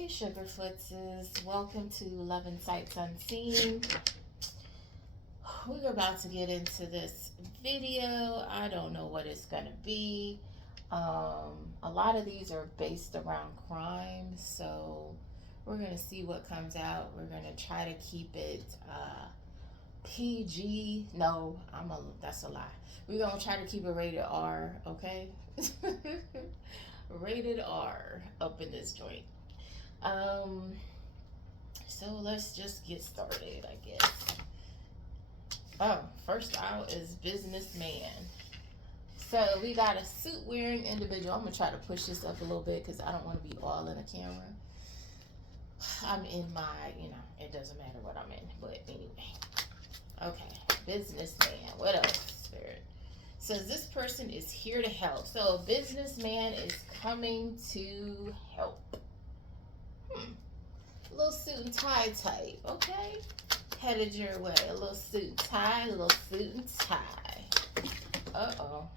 Hey Sugarfootses, welcome to Love and Sights Unseen. We're about to get into this video. I don't know what it's gonna be. A lot of these are based around crime, so we're gonna see what comes out. We're gonna try to keep it PG. No, that's a lie. We're gonna try to keep it rated R, okay? Rated R up in this joint. So let's just get started, I guess. Oh, first out is businessman. So we got a suit wearing individual. I'm gonna try to push this up a little bit because I don't want to be all in the camera. I'm in my, it doesn't matter what I'm in, but anyway. Okay, businessman. What else, Spirit? Says this person is here to help. So a businessman is coming to help. A little suit and tie type, okay? Headed your way. A little suit and tie, a little suit and tie. Uh-oh.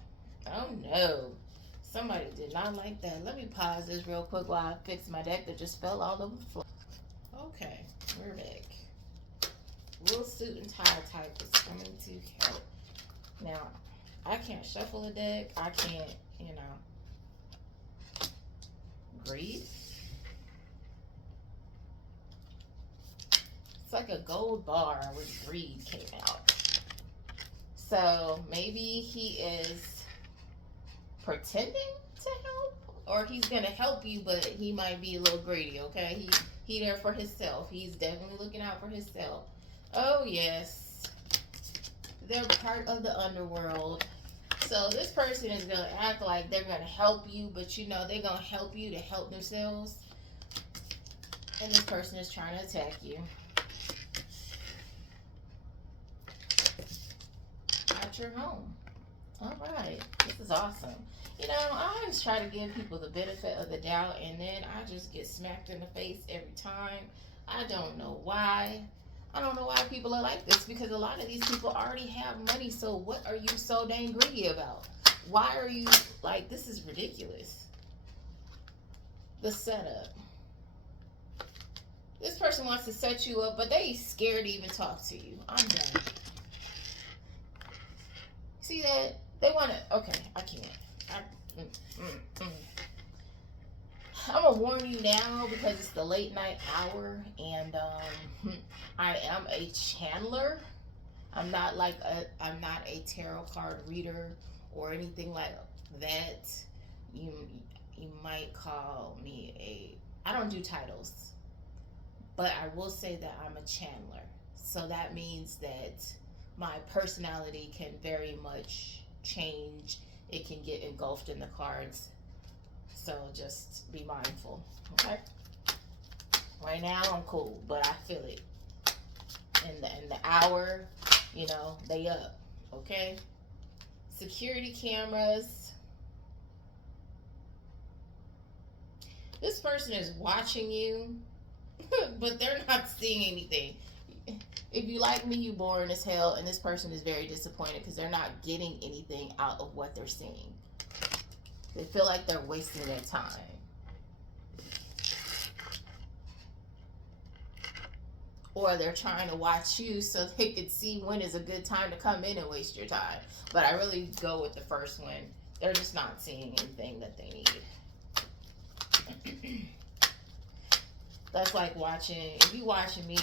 Oh no. Somebody did not like that. Let me pause this real quick while I fix my deck that just fell all over the floor. Okay, we're back. Little suit and tie type is coming to help. Now, I can't shuffle a deck. I can't, greed. It's like a gold bar with greed came out. So maybe he is pretending to help, or he's gonna help you, but he might be a little greedy. Okay, he there for himself. He's definitely looking out for himself. Oh yes, they're part of the underworld. So this person is gonna act like they're gonna help you, but they're gonna help you to help themselves. And this person is trying to attack you. At your home. All right, this is awesome. I always try to give people the benefit of the doubt, and then I just get smacked in the face every time. I don't know why. I don't know why people are like this, because a lot of these people already have money, so what are you so dang greedy about? Why are you like, this is ridiculous. The setup. This person wants to set you up, but they scared to even talk to you. I'm done. See that? They want to, okay, I can't. I'm going to warn you now because it's the late night hour, and I am a channeler. I'm not a tarot card reader or anything like that. You might call me I don't do titles, but I will say that I'm a channeler. So that means that my personality can very much change. It can get engulfed in the cards. So just be mindful, okay? Right now I'm cool, but I feel it. In the hour, they up, okay? Security cameras. This person is watching you, but they're not seeing anything. If you like me, you boring as hell, and this person is very disappointed because they're not getting anything out of what they're seeing. They feel like they're wasting their time. Or they're trying to watch you so they could see when is a good time to come in and waste your time. But I really go with the first one. They're just not seeing anything that they need. That's like watching, if you watching me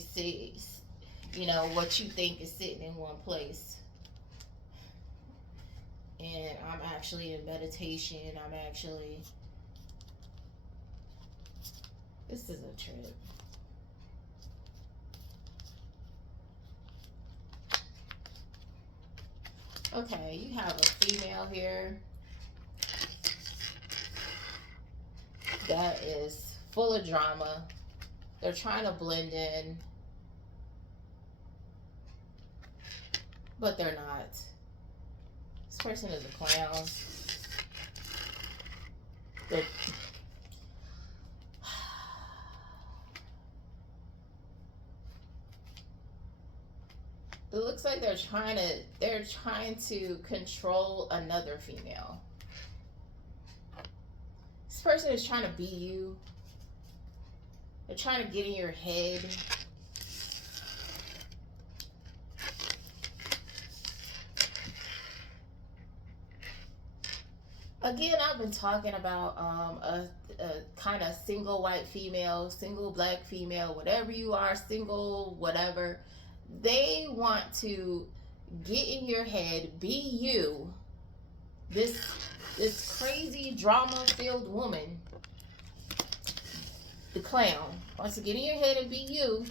see, what you think is sitting in one place. And I'm actually in meditation. This is a trip. Okay, you have a female here that is full of drama. They're trying to blend in, but they're not. This person is a clown. It looks like they're trying to control another female. This person is trying to be you. They're trying to get in your head. Again, I've been talking about a kind of single white female, single black female, whatever you are, single, whatever. They want to get in your head, be you, this crazy drama filled woman, the clown, wants to get in your head and be you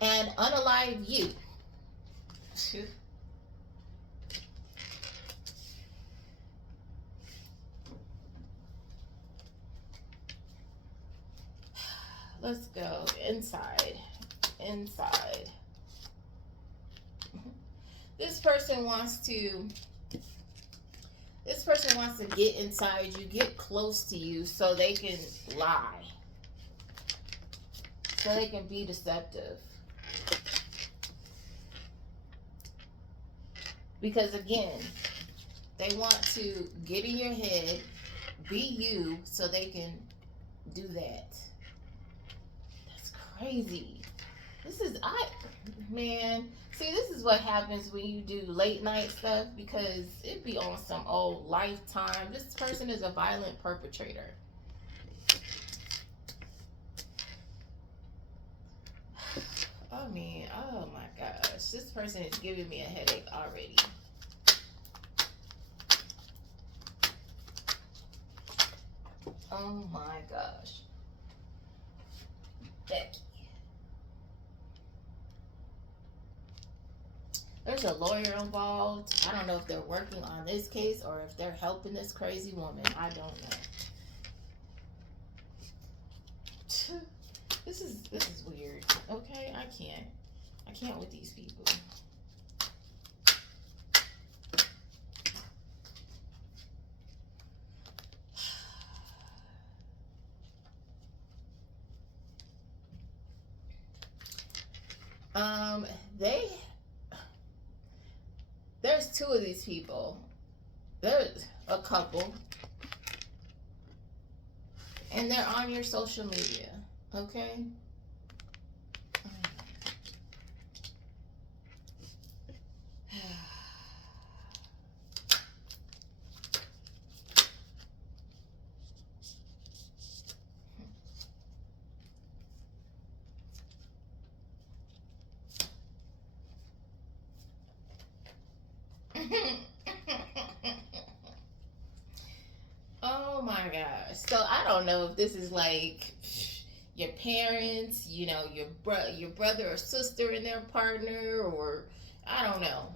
and unalive you. Let's go inside. Inside. This person wants to get inside you, get close to you so they can lie. So they can be deceptive. Because again, they want to get in your head, be you, so they can do that. That's crazy. Man, see, this is what happens when you do late night stuff, because it be on some old Lifetime. This person is a violent perpetrator. I mean, oh my gosh, this person is giving me a headache already. Oh my gosh. Becky. There's a lawyer involved. I don't know if they're working on this case or if they're helping this crazy woman. I don't know. This is weird. Okay, I can't with these people. There's two of these people. There's a couple. And they're on your social media. Okay? Oh my gosh. So I don't know if this is like your parents, you know, your brother or sister and their partner, or I don't know.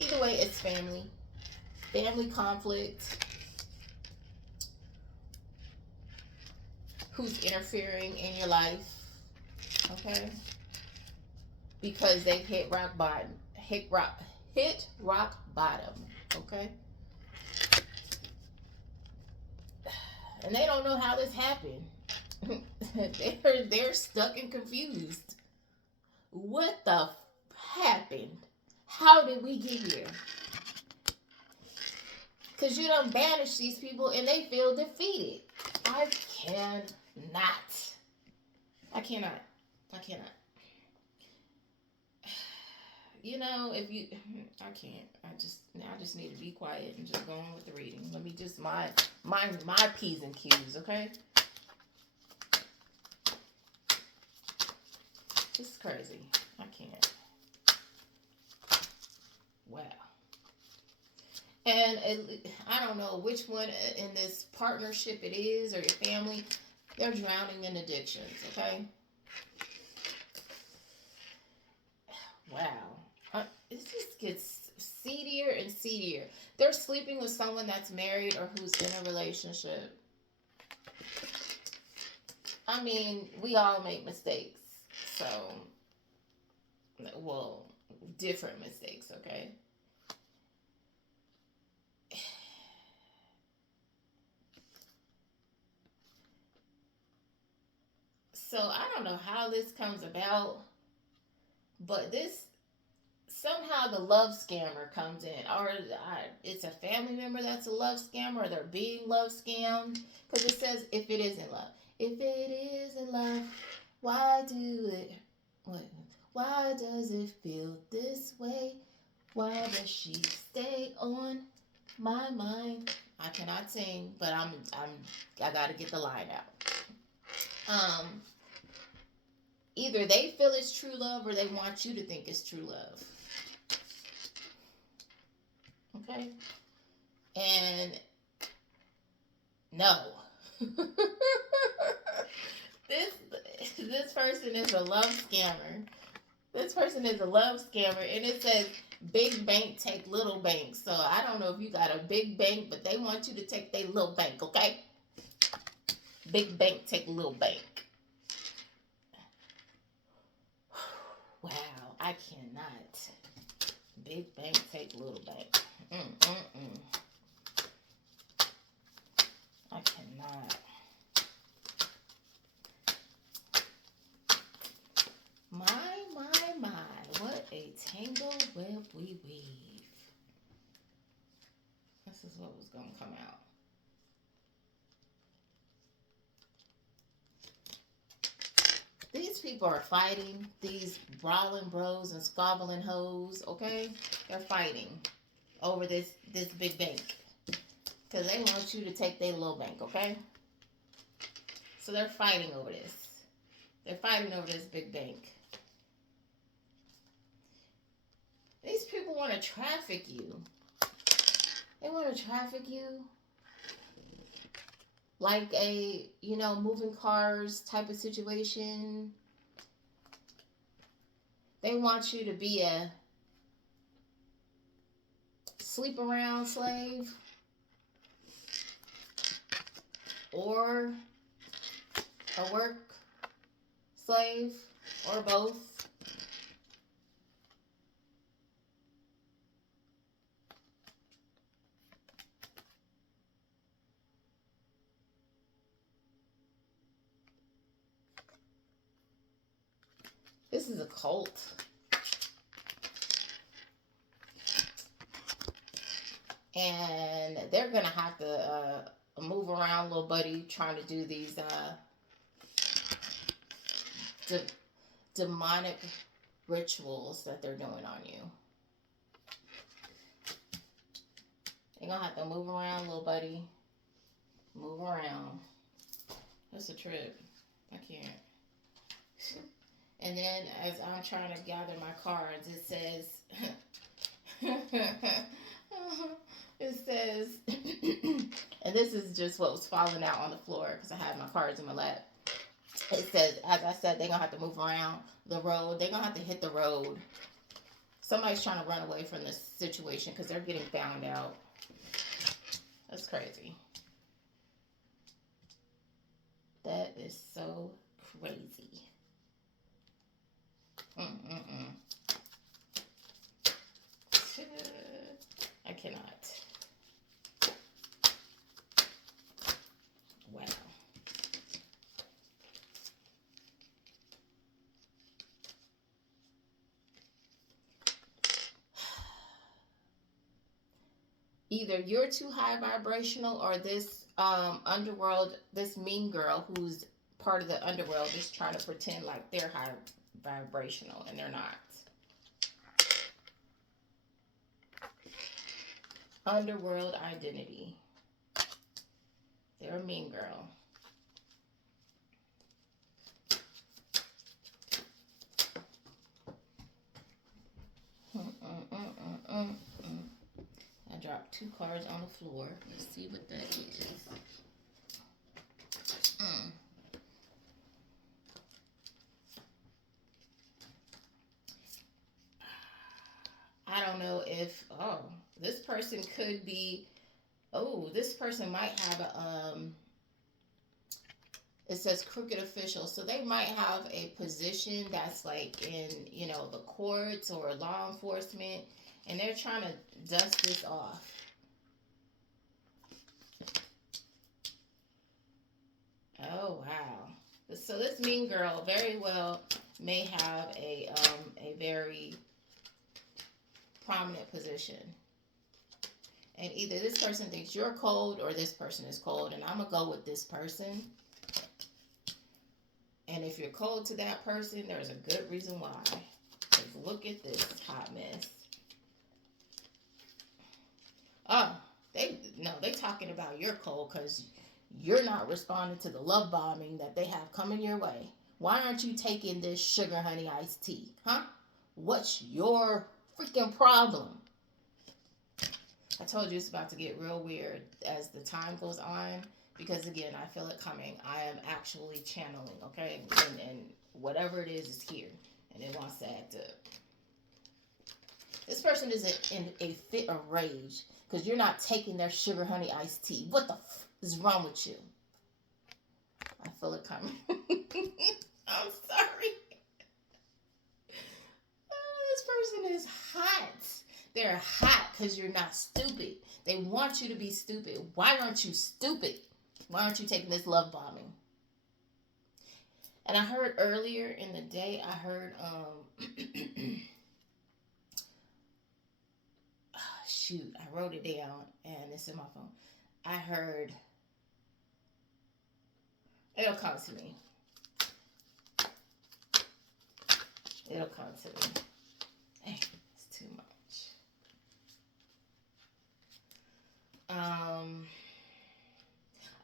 Either way, it's family. Family conflict. Who's interfering in your life. Okay? Because they hit rock bottom. Hit rock bottom. Okay? And they don't know how this happened. They're stuck and confused. What the happened? How did we get here? Because you done banished these people and they feel defeated. I cannot. You know, if you, I can't. I just need to be quiet and just go on with the reading. Let me just mind my P's and Q's, okay? This is crazy. I can't. Wow. And I don't know which one in this partnership it is or your family. They're drowning in addictions, okay? Wow. It just gets seedier and seedier. They're sleeping with someone that's married or who's in a relationship. I mean, we all make mistakes. So, well, different mistakes, okay? So, I don't know how this comes about, but somehow the love scammer comes in, or it's a family member that's a love scammer, or they're being love scammed, because it says if it isn't love. If it isn't love, why do it? What? Why does it feel this way? Why does she stay on my mind? I cannot sing, but I gotta get the line out. Either they feel it's true love or they want you to think it's true love. Okay? And no. this person is a love scammer. This person is a love scammer, and it says big bank take little bank. So I don't know if you got a big bank, but they want you to take their little bank, okay? Big bank take little bank. Wow, I cannot. Big bank take little bank. I cannot. My, what a tangle web we weave. This is what was going to come out. These people are fighting. These brawling bros and squabbling hoes, okay? They're fighting over this big bank. Because they want you to take their little bank, okay? So they're fighting over this. They're fighting over this big bank. These people want to traffic you. They want to traffic you like a, moving cars type of situation. They want you to be a sleep around slave or a work slave or both. This is a cult. And they're going to have to move around, little buddy, trying to do these demonic rituals that they're doing on you. They're going to have to move around, little buddy. Move around. That's a trip. I can't. And then as I'm trying to gather my cards, it says, and this is just what was falling out on the floor because I had my cards in my lap. It says, as I said, they're going to have to move around the road. They're going to have to hit the road. Somebody's trying to run away from this situation because they're getting found out. That's crazy. That is so crazy. I cannot. Wow. Either you're too high vibrational or this underworld, this mean girl who's part of the underworld is trying to pretend like they're high vibrational and they're not. Underworld identity. They're a mean girl. I dropped 2 cards on the floor. Let's see what that is. I don't know if, this person could be, this person might have a, it says crooked official. So they might have a position that's like in, the courts or law enforcement, and they're trying to dust this off. Oh, wow. So this mean girl very well may have a very prominent position. And either this person thinks you're cold or this person is cold. And I'm going to go with this person. And if you're cold to that person, there's a good reason why. Because look at this hot mess. Oh, they talking about you're cold because you're not responding to the love bombing that they have coming your way. Why aren't you taking this sugar honey iced tea? Huh? What's your freaking problem? I told you it's about to get real weird as the time goes on. Because again, I feel it coming. I am actually channeling, okay? And whatever it is here. And it wants to act up. This person is in a fit of rage because you're not taking their sugar honey iced tea. What the is wrong with you? I feel it coming. I'm sorry. This person is hot. They're hot because you're not stupid. They want you to be stupid. Why aren't you stupid? Why aren't you taking this love bombing? And I heard earlier in the day, I heard, shoot, I wrote it down and it's in my phone. I heard, it'll come to me. It'll come to me. Hey, it's too much.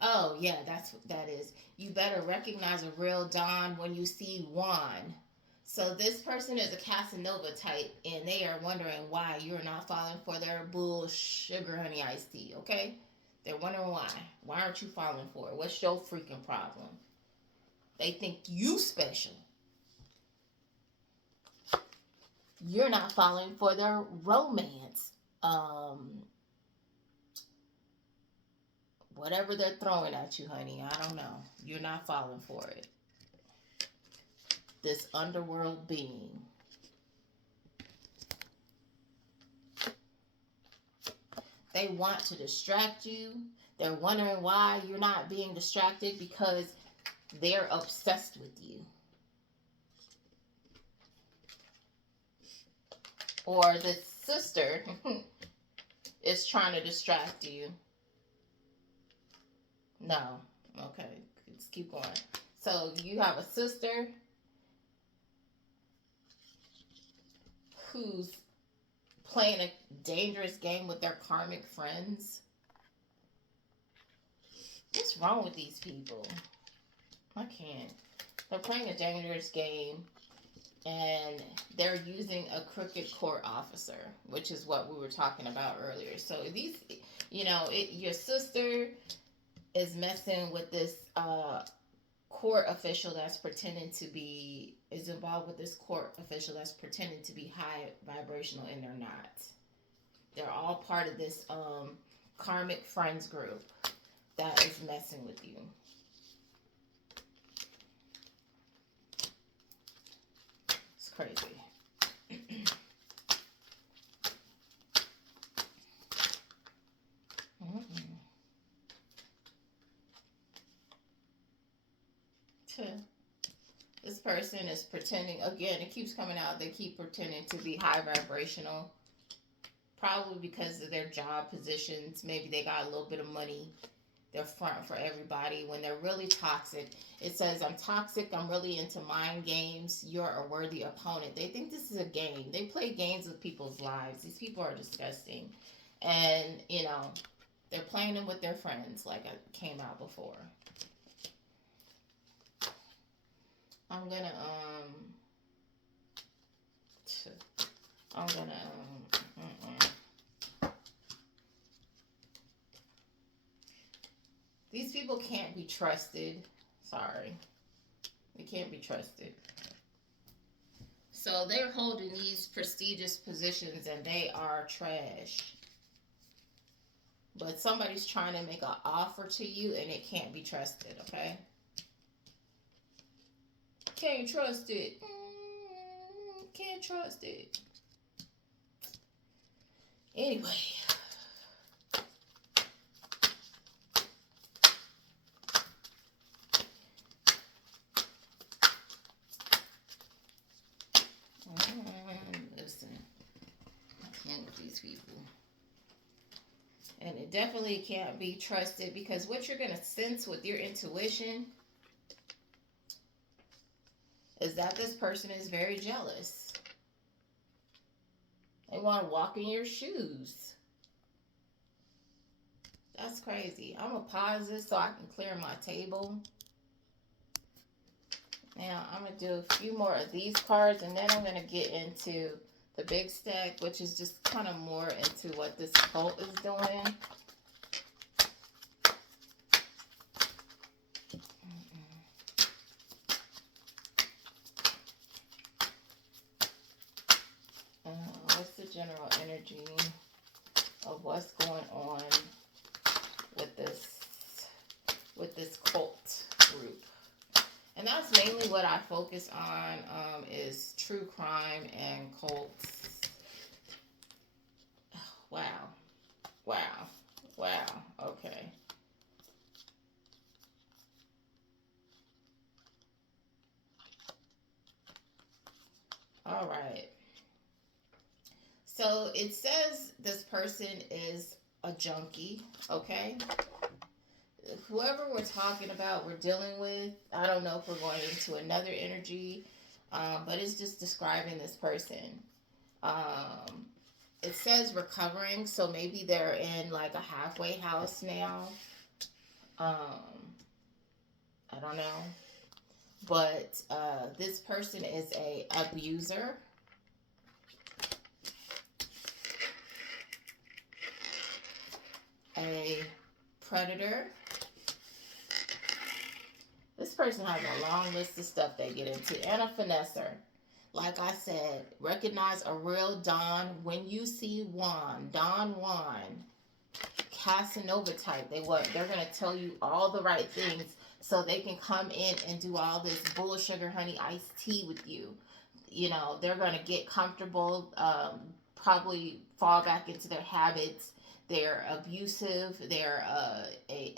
Oh yeah, that's what that is. You better recognize a real Don when you see one. So this person is a Casanova type, and they are wondering why you're not falling for their bull sugar honey iced tea. Okay, they're wondering why. Why aren't you falling for it? What's your freaking problem? They think you special. You're not falling for their romance. Whatever they're throwing at you, honey, I don't know. You're not falling for it. This underworld being. They want to distract you. They're wondering why you're not being distracted because they're obsessed with you. Or the sister is trying to distract you. No. Okay. Let's keep going. So you have a sister who's playing a dangerous game with their karmic friends. What's wrong with these people? I can't. They're playing a dangerous game and they're using a crooked court officer, which is what we were talking about earlier. So these, your sister is messing with this court official that's pretending to be, is involved with this court official that's pretending to be high vibrational, and they're not. They're all part of this karmic friends group that is messing with you. It's crazy. This person is pretending, again, it keeps coming out, they keep pretending to be high vibrational. Probably because of their job positions. Maybe they got a little bit of money. They're front for everybody when they're really toxic. It says, I'm toxic, I'm really into mind games, you're a worthy opponent. They think this is a game. They play games with people's lives. These people are disgusting. And, they're playing them with their friends like I came out before. I'm gonna these people can't be trusted. Sorry. They can't be trusted. So they're holding these prestigious positions and they are trash. But somebody's trying to make an offer to you and it can't be trusted, okay? Can't trust it. Can't trust it. Anyway. Listen. I can't with these people. And it definitely can't be trusted because what you're going to sense with your intuition is that this person is very jealous. They want to walk in your shoes. That's crazy. I'm going to pause this so I can clear my table. Now, I'm going to do a few more of these cards, and then I'm going to get into the big stack, which is just kind of more into what this cult is doing. What's the general energy of what's going on with this cult group? And that's mainly what I focus on, is true crime and cults. Wow. Wow. Wow. Okay. All right. So it says this person is a junkie, okay? Whoever we're talking about, we're dealing with, I don't know if we're going into another energy, but it's just describing this person. It says recovering, so maybe they're in like a halfway house now. I don't know. But this person is a abuser. A predator. This person has a long list of stuff they get into. And a finesser. Like I said, recognize a real Don when you see Juan. Don Juan. Casanova type. They're going to tell you all the right things so they can come in and do all this bull sugar honey iced tea with you. You know, they're going to get comfortable, probably fall back into their habits. They're abusive. They're a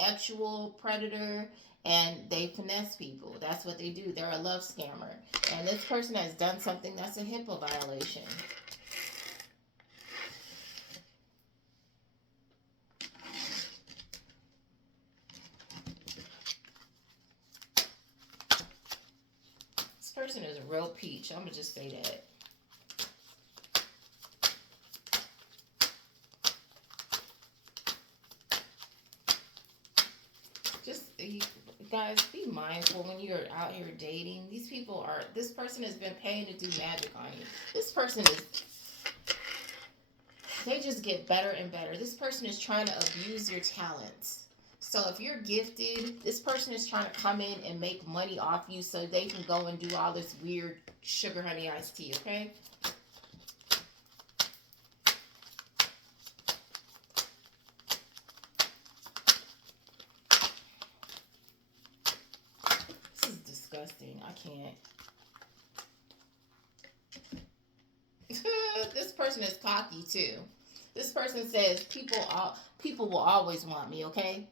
actual predator, and they finesse people. That's what they do. They're a love scammer. And this person has done something that's a HIPAA violation. This person is a real peach. I'm going to just say that. Just, you guys, be mindful when you're out here dating. This person has been paying to do magic on you. This person they just get better and better. This person is trying to abuse your talents. So if you're gifted, this person is trying to come in and make money off you so they can go and do all this weird sugar honey iced tea, okay? I can't. This person is cocky too. This person says people will always want me, okay?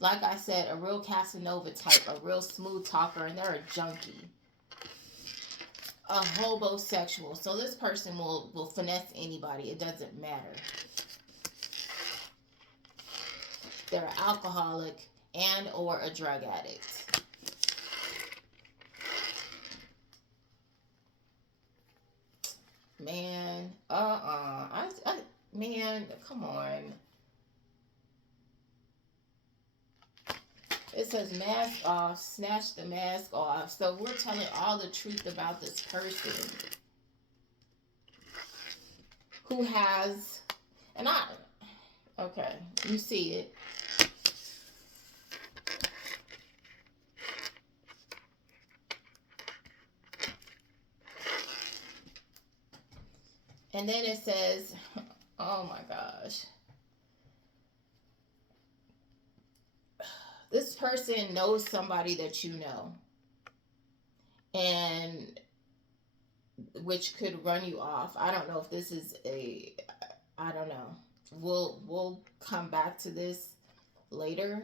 Like I said, a real Casanova type, a real smooth talker, and they're a junkie. A homosexual. So this person will finesse anybody. It doesn't matter. They're an alcoholic and or a drug addict. Man, man, come on. It says mask off, snatch the mask off. So we're telling all the truth about this person who has, okay, you see it. And then it says, oh my gosh. This person knows somebody that you know. And which could run you off. I don't know if this is I don't know. We'll come back to this later.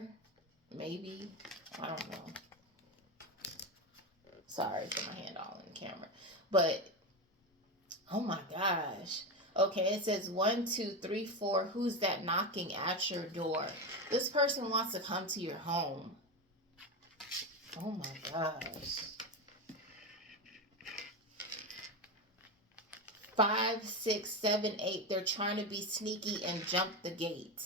Maybe. I don't know. Sorry for my hand all in the camera. But oh my gosh. Okay, it says 1, 2, 3, 4. Who's that knocking at your door? This person wants to come to your home. Oh my gosh. 5, 6, 7, 8. They're trying to be sneaky and jump the gate.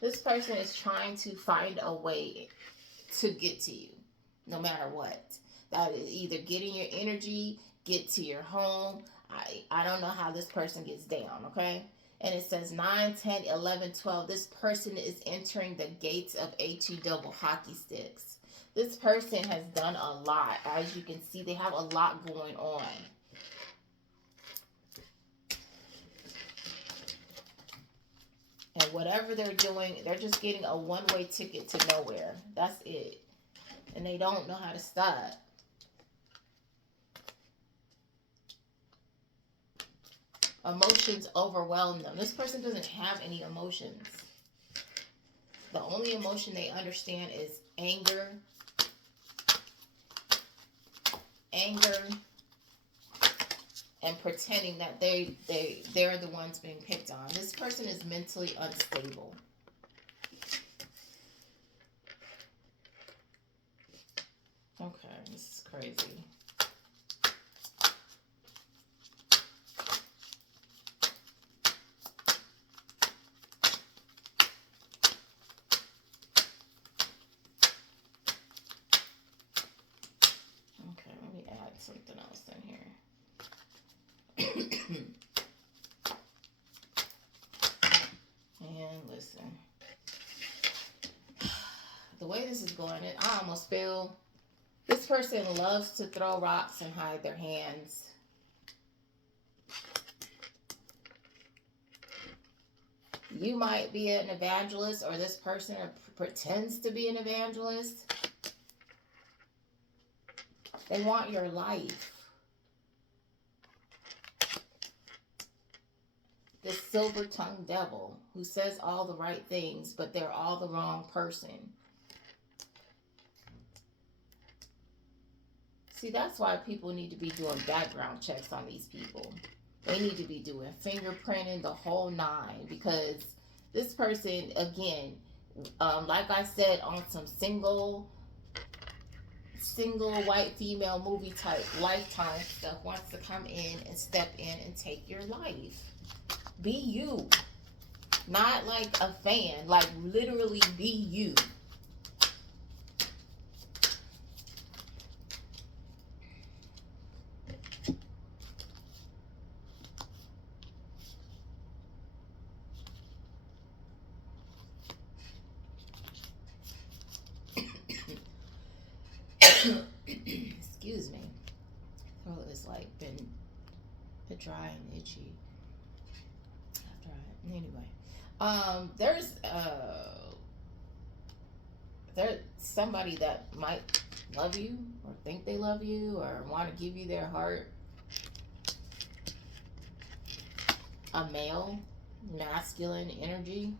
This person is trying to find a way to get to you, no matter what. That is either getting your energy, get to your home. I don't know how this person gets down, okay? And it says 9, 10, 11, 12. This person is entering the gates of HE double hockey sticks. This person has done a lot. As you can see, they have a lot going on. And whatever they're doing, they're just getting a one-way ticket to nowhere. That's it. And they don't know how to stop. Emotions overwhelm them. This person doesn't have any emotions. The only emotion they understand is anger. And pretending that they're the ones being picked on. This person is mentally unstable. Okay, this is crazy. Okay, let me add something else in here. And listen, the way this is going, I almost feel this person loves to throw rocks and hide their hands. You might be an evangelist, or this person pretends to be an evangelist. They want your life. This silver-tongued devil who says all the right things, but they're all the wrong person. See, that's why people need to be doing background checks on these people. They need to be doing fingerprinting, the whole nine, because this person, again, like I said, on some single white female movie type Lifetime stuff, wants to come in and step in and take your life. Be you. Not like a fan, like literally be you. Excuse me. Throat is like been dry and itchy. Anyway, there's somebody that might love you or think they love you or want to give you their heart. A male, masculine energy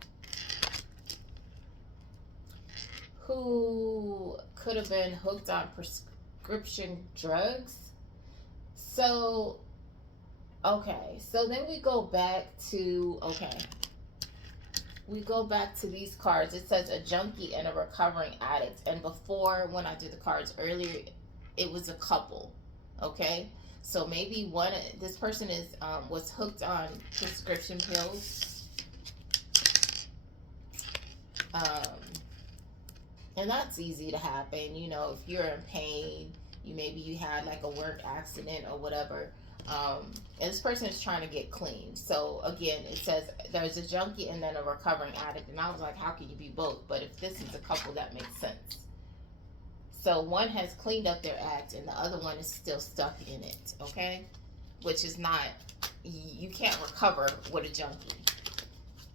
who could have been hooked on prescription drugs. So okay, so then we go back to, we go back to these cards. It says a junkie and a recovering addict. And before, when I did the cards earlier, it was a couple, okay? So maybe this person is was hooked on prescription pills. And that's easy to happen, you know, if you're in pain, maybe you had like a work accident or whatever. And this person is trying to get clean. So again, it says there's a junkie and then a recovering addict. And I was like, how can you be both? But if this is a couple, that makes sense. So one has cleaned up their act and the other one is still stuck in it, okay? Which is not, you can't recover with a junkie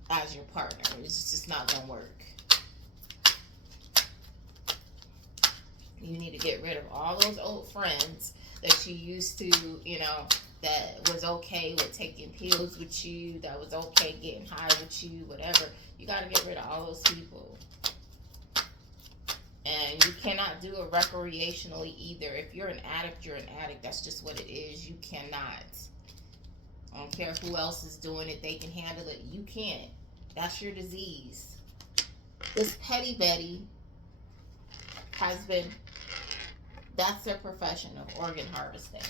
as your partner. It's just not going to work. You need to get rid of all those old friends that you used to, you know, that was okay with taking pills with you, that was okay getting high with you, whatever. You got to get rid of all those people. And you cannot do it recreationally either. If you're an addict, you're an addict. That's just what it is. You cannot. I don't care who else is doing it. They can handle it. You can't. That's your disease. This Petty Betty has been That's their profession of organ harvesting.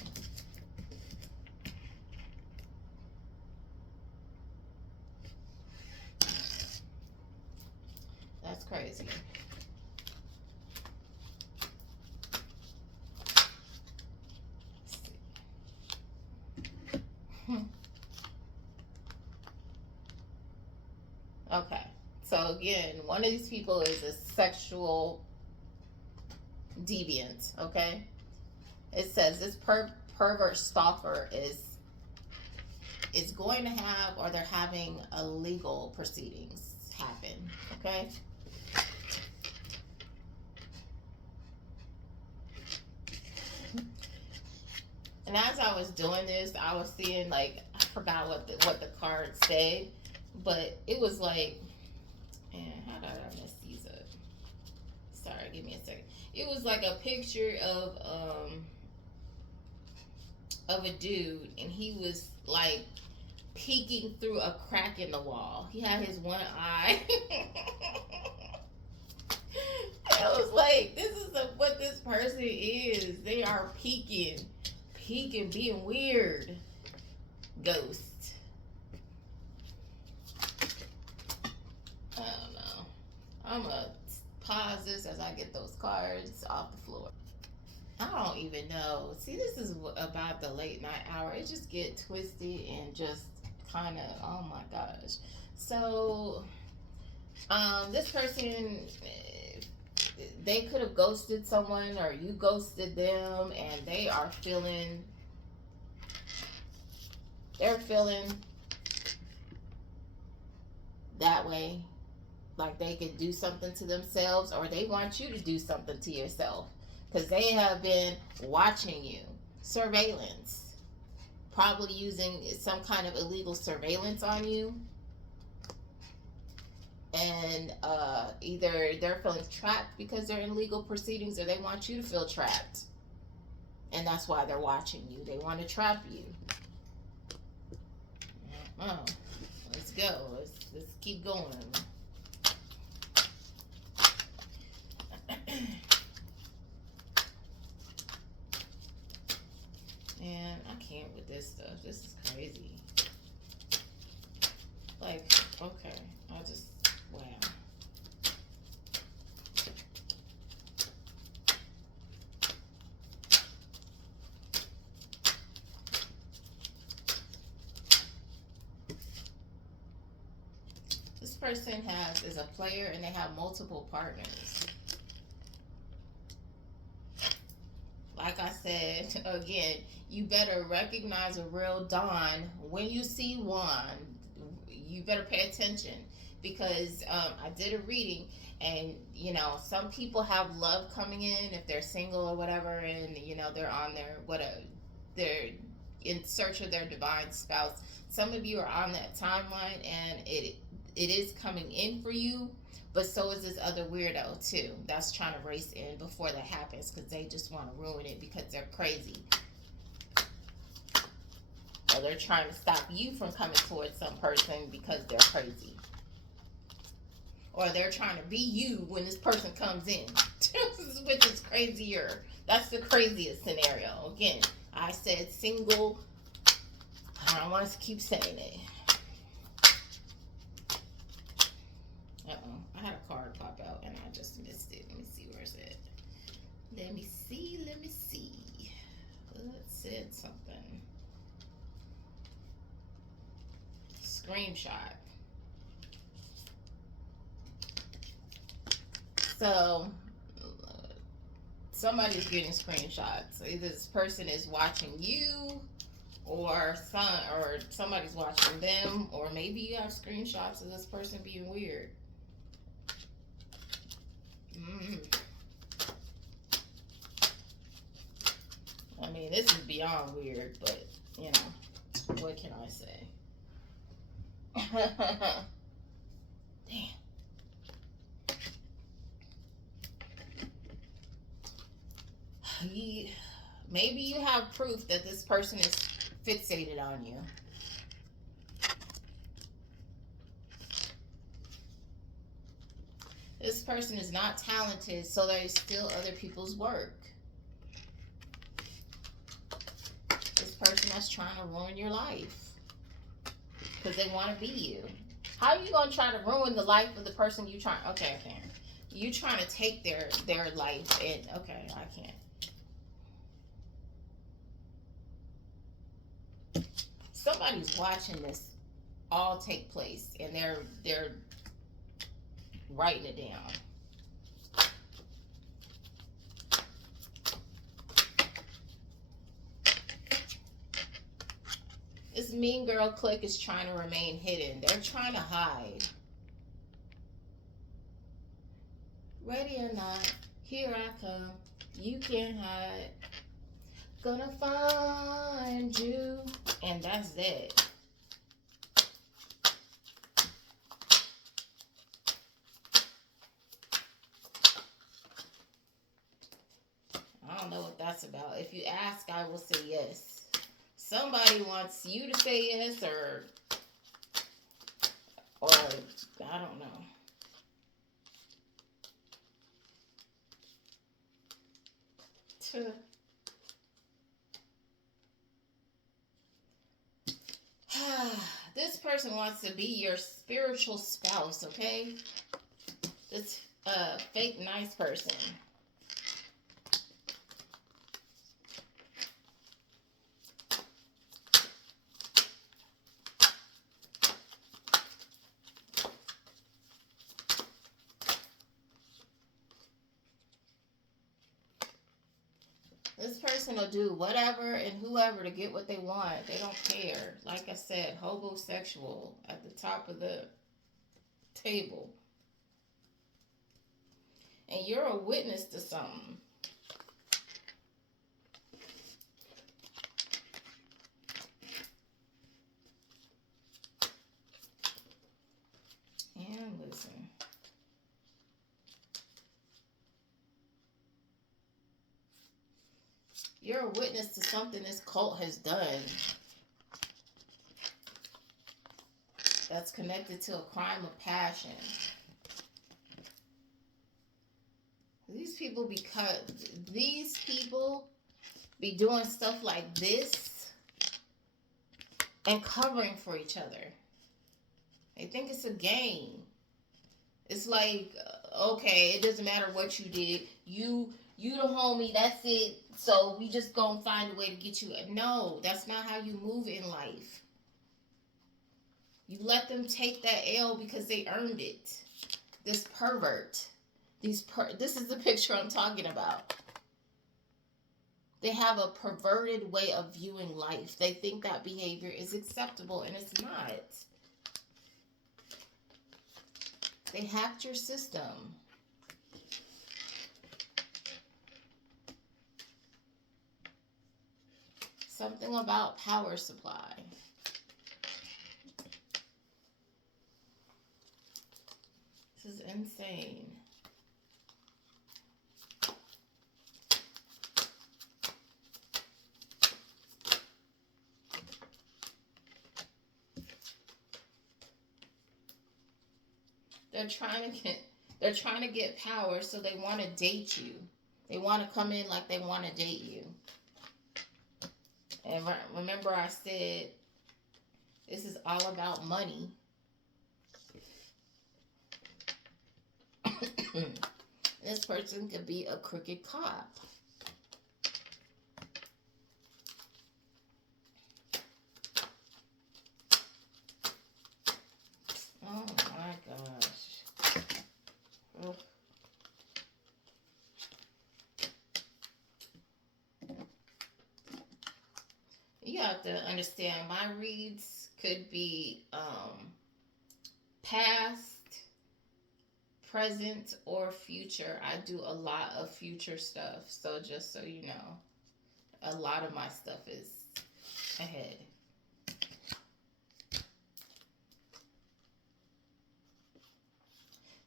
That's crazy. Okay. So again, one of these people is a sexual deviant, okay? It says this pervert stalker is going to have, or they're having, illegal proceedings happen, okay? And as I was doing this, I was seeing, like, I forgot what the card said, but it was like, man, how did I mess these up? Sorry, give me a second. It was like a picture of a dude, and he was like peeking through a crack in the wall. He had his one eye. I was like, this is what this person is. They are peeking, being weird. Ghost. I don't know. I'm gonna pause this as I get those cards off the floor. I don't even know. See, this is about the late night hour. It just get twisted and just kind of, oh my gosh. So, this person, they could have ghosted someone, or you ghosted them, and they're feeling that way, like they could do something to themselves, or they want you to do something to yourself, because they have been watching you. Surveillance, probably using some kind of illegal surveillance on you. And either they're feeling trapped because they're in legal proceedings, or they want you to feel trapped, and that's why they're watching you. They want to trap you. Oh, let's go. Let's keep going. Man, I can't with this stuff. This is crazy. Like, okay, wow. This person is a player, and they have multiple partners. Like I said, again, you better recognize a real Don when you see one. You better pay attention, because I did a reading, and some people have love coming in if they're single or whatever, and they're on they're in search of their divine spouse. Some of you are on that timeline, and it is coming in for you. But so is this other weirdo too, that's trying to race in before that happens, because they just want to ruin it because they're crazy. Or they're trying to stop you from coming towards some person because they're crazy. Or they're trying to be you when this person comes in, which is crazier. That's the craziest scenario. Again, I said single. I don't want to keep saying it. I had a card pop out and I just missed it. Let me see, where's it? Let me see. It said something. Screenshot. So somebody's getting screenshots. Either this person is watching you, or somebody's watching them, or maybe you have screenshots of this person being weird. I mean, this is beyond weird, but what can I say? Damn. Maybe you have proof that this person is fixated on you. This person is not talented, so they steal other people's work. person that's trying to ruin your life because they want to be you. How are you going to try to ruin the life of the person you trying? Okay, you trying to take their life and okay, I can't. Somebody's watching this all take place and they're writing it down. This mean girl clique is trying to remain hidden. They're trying to hide. Ready or not, here I come. You can't hide. Gonna find you. And that's it. I don't know what that's about. If you ask, I will say yes. Somebody wants you to say yes or I don't know. This person wants to be your spiritual spouse, okay? This fake nice person. This person will do whatever and whoever to get what they want. They don't care. Like I said, homosexual at the top of the table. And you're a witness to something. And listen. You're a witness to something this cult has done that's connected to a crime of passion. These people be doing stuff like this and covering for each other. They think it's a game. It's like, okay, it doesn't matter what you did. You the homie, that's it. So we just gonna find a way to get you. No, that's not how you move in life. You let them take that L because they earned it. This pervert. This is the picture I'm talking about. They have a perverted way of viewing life. They think that behavior is acceptable, and it's not. They hacked your system. Something about power supply. This is insane. They're trying to get power, so they want to date you. They want to come in like they want to date you. And remember I said this is all about money. This person could be a crooked cop. Oh my gosh. Oh. You have to understand, my reads could be past, present, or future. I do a lot of future stuff. So just so you know, a lot of my stuff is ahead.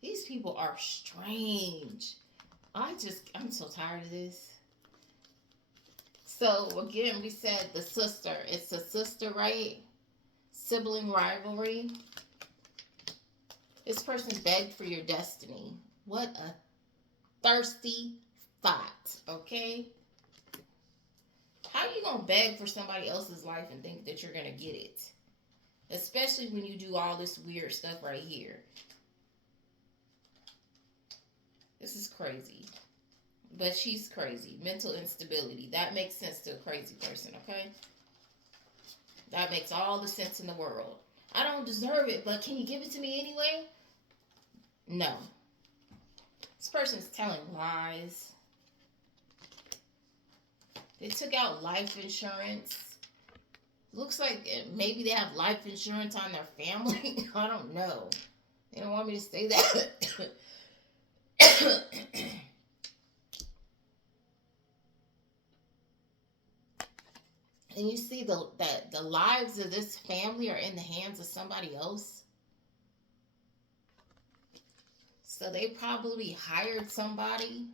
These people are strange. I'm so tired of this. So again, we said the sister. It's a sister, right? Sibling rivalry. This person begged for your destiny. What a thirsty thought, okay? How you gonna beg for somebody else's life and think that you're gonna get it? Especially when you do all this weird stuff right here. This is crazy. But she's crazy. Mental instability. That makes sense to a crazy person, okay? That makes all the sense in the world. I don't deserve it, but can you give it to me anyway? No. This person's telling lies. They took out life insurance. Looks like maybe they have life insurance on their family. I don't know. They don't want me to say that. And you see that the lives of this family are in the hands of somebody else. So they probably hired somebody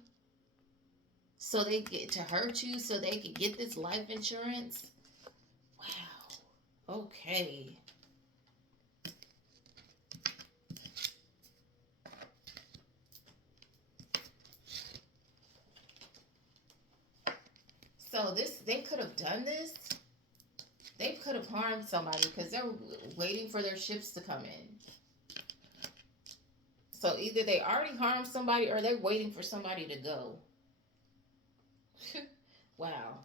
so they get to hurt you so they could get this life insurance. Wow. Okay. So they could have done this. They could have harmed somebody because they're waiting for their ships to come in. So either they already harmed somebody or they're waiting for somebody to go. Wow.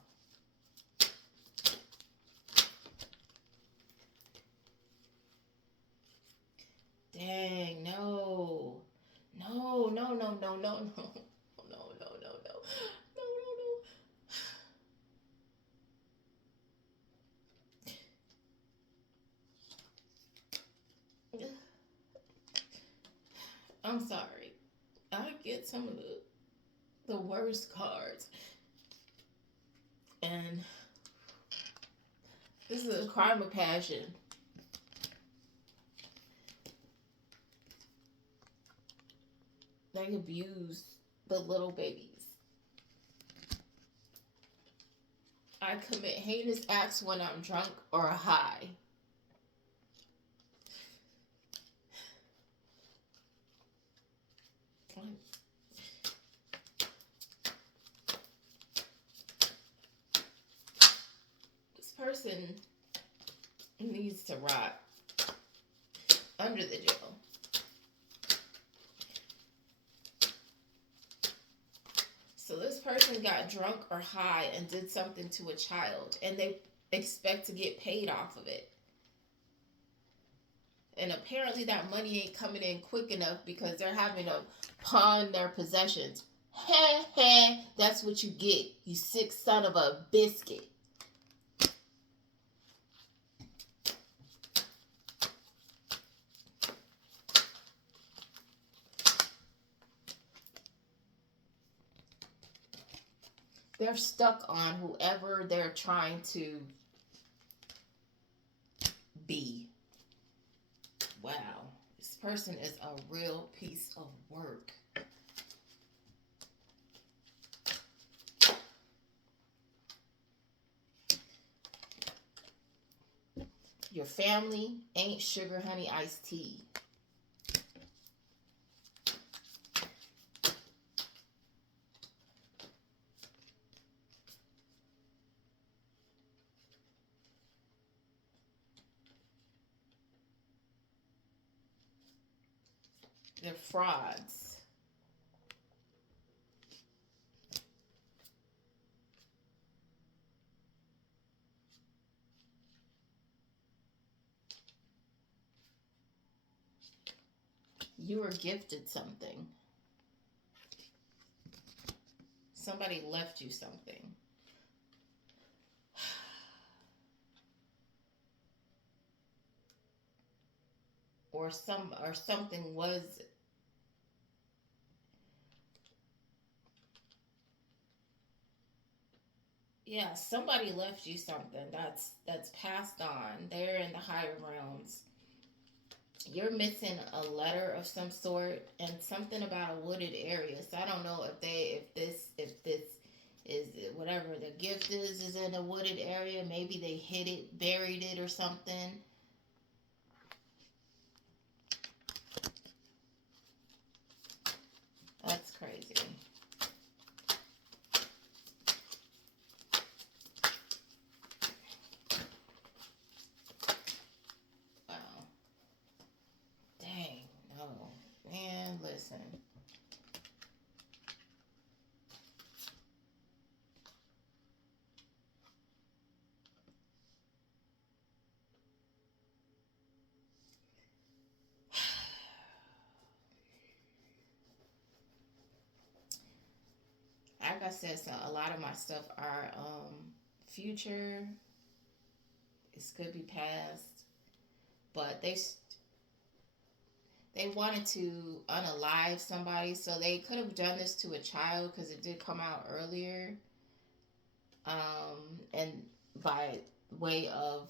Dang, no. No, no, no, no, no, no. No, no, no, no. No, no, no. I'm sorry. I get some of the worst cards. And this is a crime of passion. They abuse the little babies. I commit heinous acts when I'm drunk or high. This person needs to rot under the jail. So this person got drunk or high and did something to a child, and they expect to get paid off of it. And apparently that money ain't coming in quick enough because they're having to pawn their possessions. Heh heh, that's what you get, you sick son of a biscuit. They're stuck on whoever they're trying to be. Wow. This person is a real piece of work. Your family ain't sugar honey iced tea. They're frauds. You were gifted something. Somebody left you something. Or something was somebody left you something that's passed on. They're in the higher realms. You're missing a letter of some sort and something about a wooded area. So I don't know if this is whatever the gift is in a wooded area. Maybe they hid it, buried it, or something. That's crazy. like I said, so a lot of my stuff are future. It could be past, but they wanted to unalive somebody, so they could have done this to a child because it did come out earlier, and by way of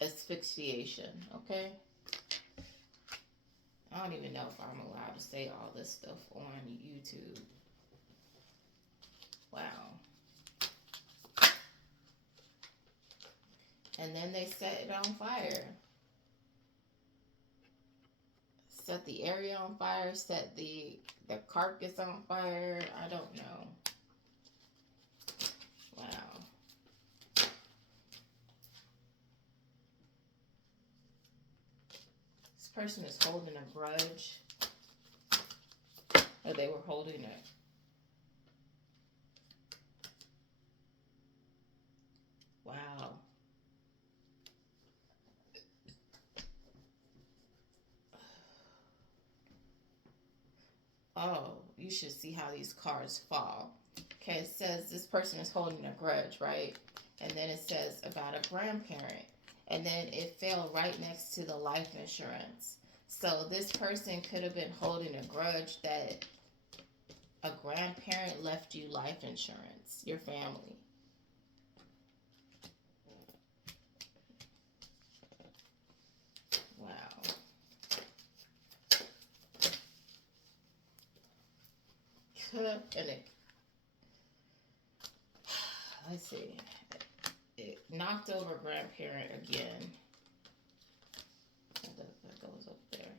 asphyxiation. Okay, I don't even know if I'm allowed to say all this stuff on YouTube. Wow. And then they set it on fire. Set the area on fire, set the carcass on fire. I don't know. Wow. This person is holding a grudge. Or they were holding it. Wow. Oh, you should see how these cards fall. Okay, it says this person is holding a grudge, right? And then it says about a grandparent. And then it fell right next to the life insurance. So this person could have been holding a grudge that a grandparent left you life insurance, your family. Wow. And let's see. It knocked over grandparent again. That goes up there.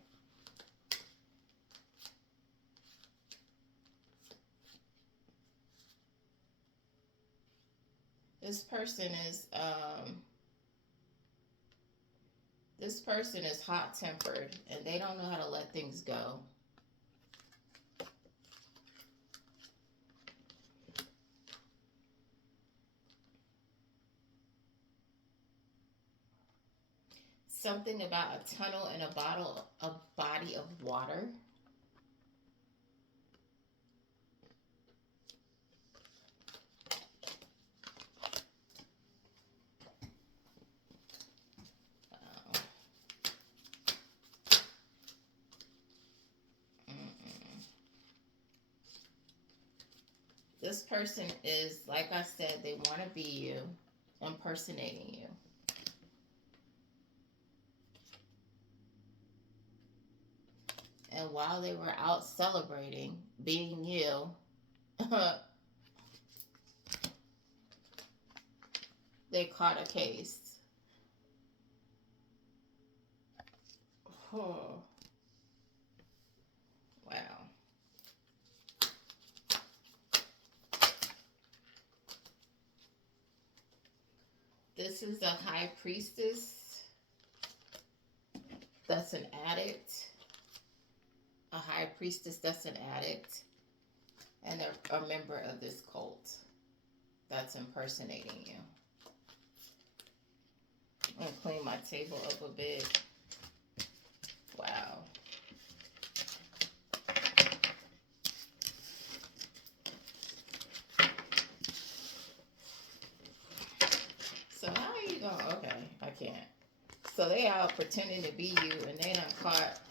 This person is hot tempered and they don't know how to let things go. Something about a tunnel and a body of water. This person is, like I said, they want to be you, impersonating you. And while they were out celebrating being you, they caught a case. Oh. Wow. This is a high priestess that's an addict. A high priestess that's an addict. And they're a member of this cult that's impersonating you. I'm going to clean my table up a bit. Wow. So how are you going? Okay, I can't. So they out pretending to be you, and they done caught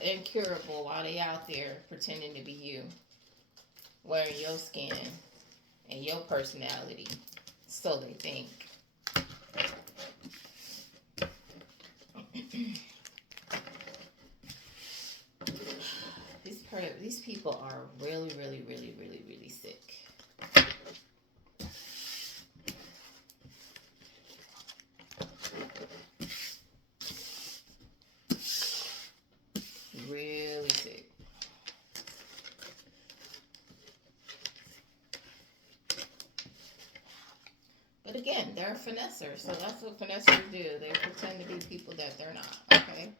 incurable while they out there pretending to be you, wearing your skin and your personality. So they think. These people are really, really, really, really, really sick. Really sick. But again, they're a finesser, so that's what finessers do. They pretend to be people that they're not, okay?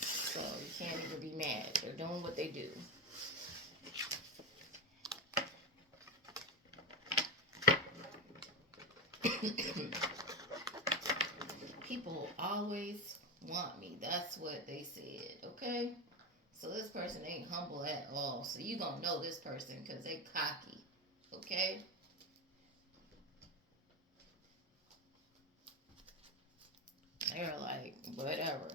So you can't even be mad. They're doing what they do. People always want me. That's what they said, okay? So this person ain't humble at all. So you gonna know this person because they cocky. Okay? They're like, whatever.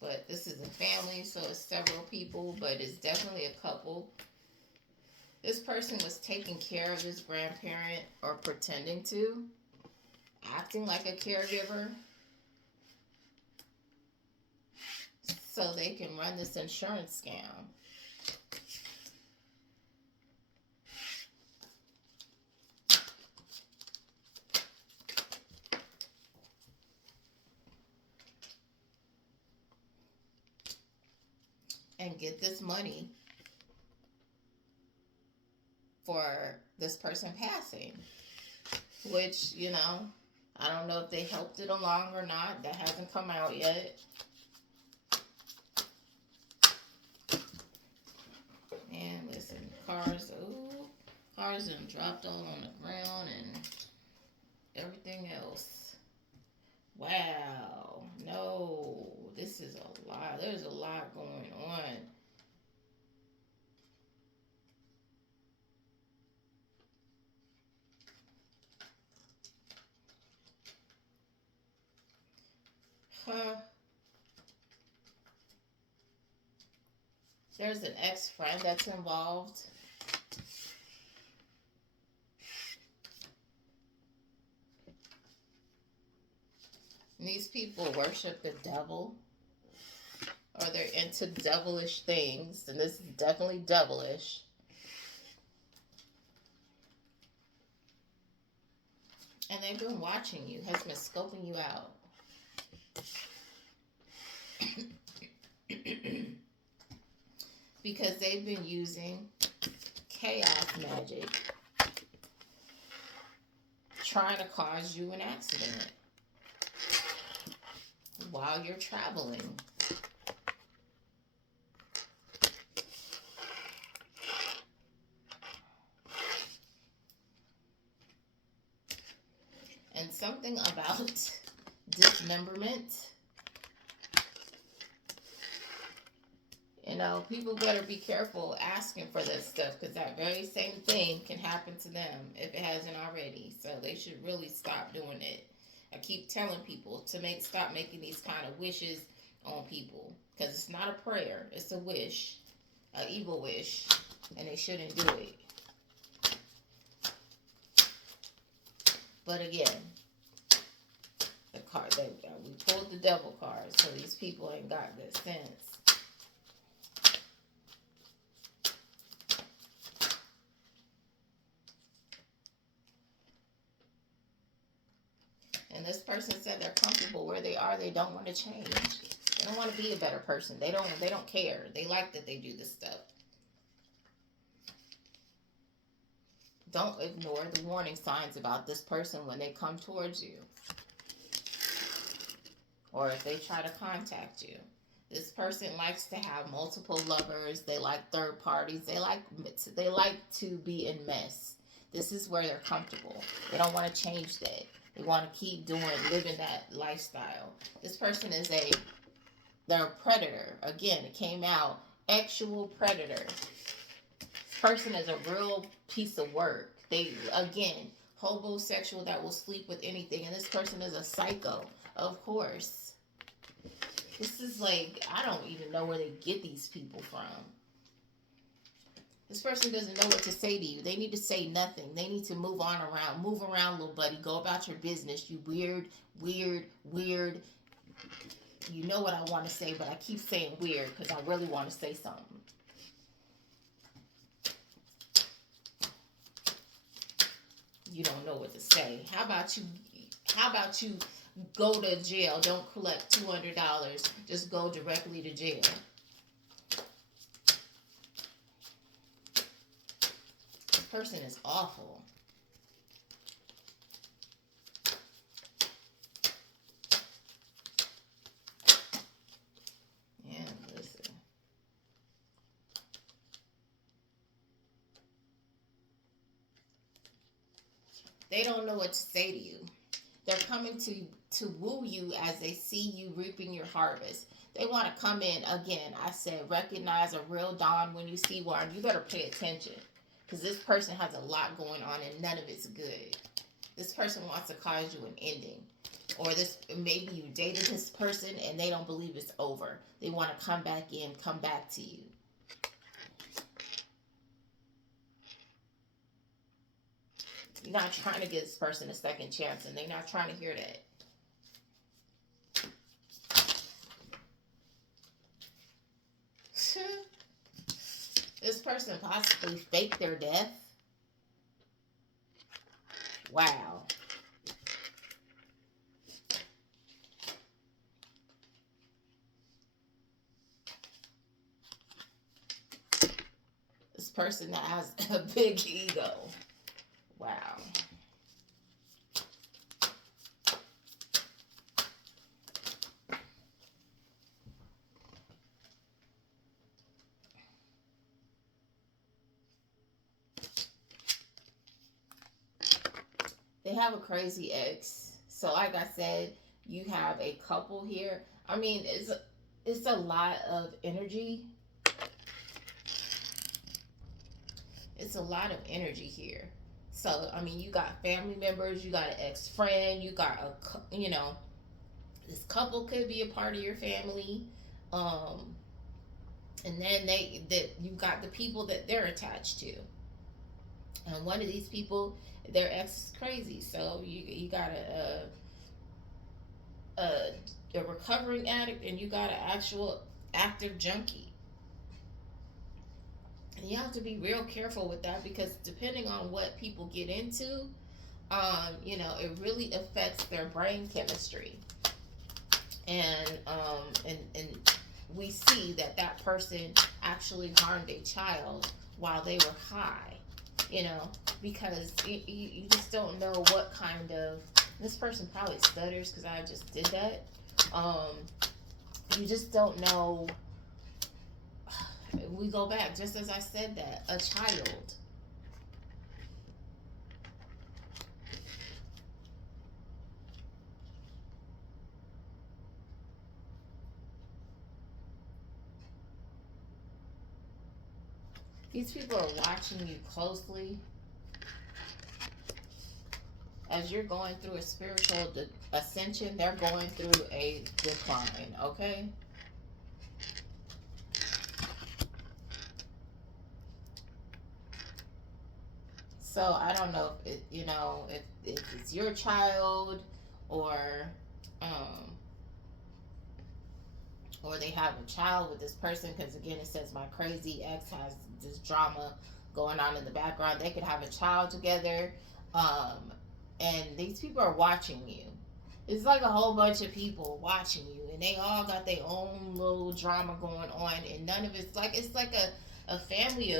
But this is a family, so it's several people, but it's definitely a couple. This person was taking care of this grandparent or pretending to, acting like a caregiver, so they can run this insurance scam. And get this money for this person passing. Which, you know, I don't know if they helped it along or not. That hasn't come out yet. And listen, cars done dropped all on the ground and everything else. Wow. No, this is a lot. There's a lot going on. Huh. There's an ex-friend that's involved. And these people worship the devil, or they're into devilish things, and this is definitely devilish. And they've been watching you, has been scoping you out. Because they've been using chaos magic, trying to cause you an accident while you're traveling. And something about dismemberment. You know, people better be careful asking for that stuff, because that very same thing can happen to them if it hasn't already. So they should really stop doing it. I keep telling people to stop making these kind of wishes on people, because it's not a prayer, it's a wish, an evil wish, and they shouldn't do it. But again, the card, we pulled the devil card, so these people ain't got good sense. And this person said they're comfortable where they are. They don't want to change. They don't want to be a better person. They don't care. They like that they do this stuff. Don't ignore the warning signs about this person when they come towards you, or if they try to contact you. This person likes to have multiple lovers. They like third parties. They like to be in mess. This is where they're comfortable. They don't want to change that. They want to keep living that lifestyle. This person they're a predator. Again, it came out, actual predator. This person is a real piece of work. Again, homosexual that will sleep with anything. And this person is a psycho, of course. This is like, I don't even know where they get these people from. This person doesn't know what to say to you. They need to say nothing. They need to move around. Move around, little buddy. Go about your business. You weird. You know what I want to say, but I keep saying weird because I really want to say something. You don't know what to say. How about you go to jail? Don't collect $200. Just go directly to jail. Person is awful. Yeah, listen. They don't know what to say to you. They're coming to woo you as they see you reaping your harvest. They want to come in again. I said recognize a real dawn when you see one. You better pay attention because this person has a lot going on and none of it's good. This person wants to cause you an ending, or this maybe you dated this person and they don't believe it's over. They want to come back in, come back to you. You're not trying to give this person a second chance, and they're not trying to hear that. This person possibly faked their death. Wow. This person that has a big ego. Wow. They have a crazy ex. So like I said, you have a couple here. I mean, it's a lot of energy. It's a lot of energy here. So, I mean, you got family members, you got an ex-friend, you got this couple could be a part of your family. And then you got the people that they're attached to. And one of these people, their ex is crazy. So you got a recovering addict, and you got an actual active junkie. And you have to be real careful with that, because depending on what people get into, it really affects their brain chemistry. And we see that person actually harmed a child while they were high, because you just don't know what kind of, this person probably stutters because I just did that. You just don't know. We go back, just as I said that, a child. These people are watching you closely as you're going through a spiritual ascension. They're going through a decline, okay? So I don't know if if it's your child, or they have a child with this person, because again it says my crazy ex has this drama going on in the background. They could have a child together, and these people are watching you. It's like a whole bunch of people watching you, and they all got their own little drama going on, and none of it's like a family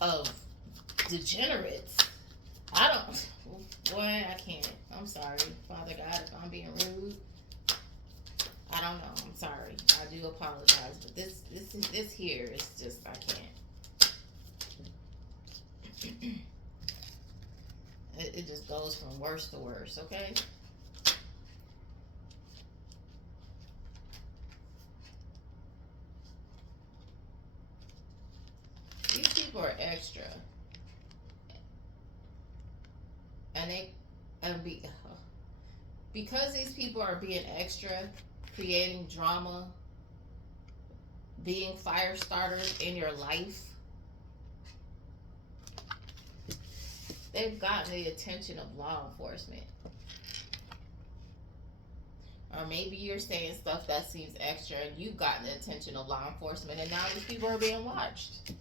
of degenerates. Boy, I can't. I'm sorry, Father God, if I'm being rude. I don't know. I'm sorry. I do apologize, but this here is just, I can't. It just goes from worse to worse, okay? These people are extra. And because these people are being extra, creating drama, being fire starters in your life, they've gotten the attention of law enforcement. Or maybe you're saying stuff that seems extra and you've gotten the attention of law enforcement, and now these people are being watched.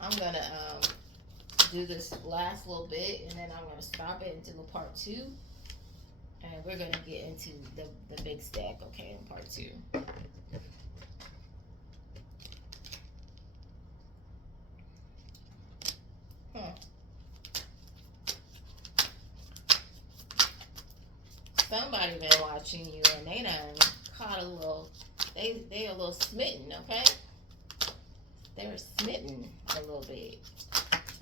I'm gonna do this last little bit, and then I'm gonna stop it and do a part 2, and we're gonna get into the big stack, okay, in part 2. Somebody been watching you, and they done caught a little, they a little smitten, okay? They were smitten a little bit.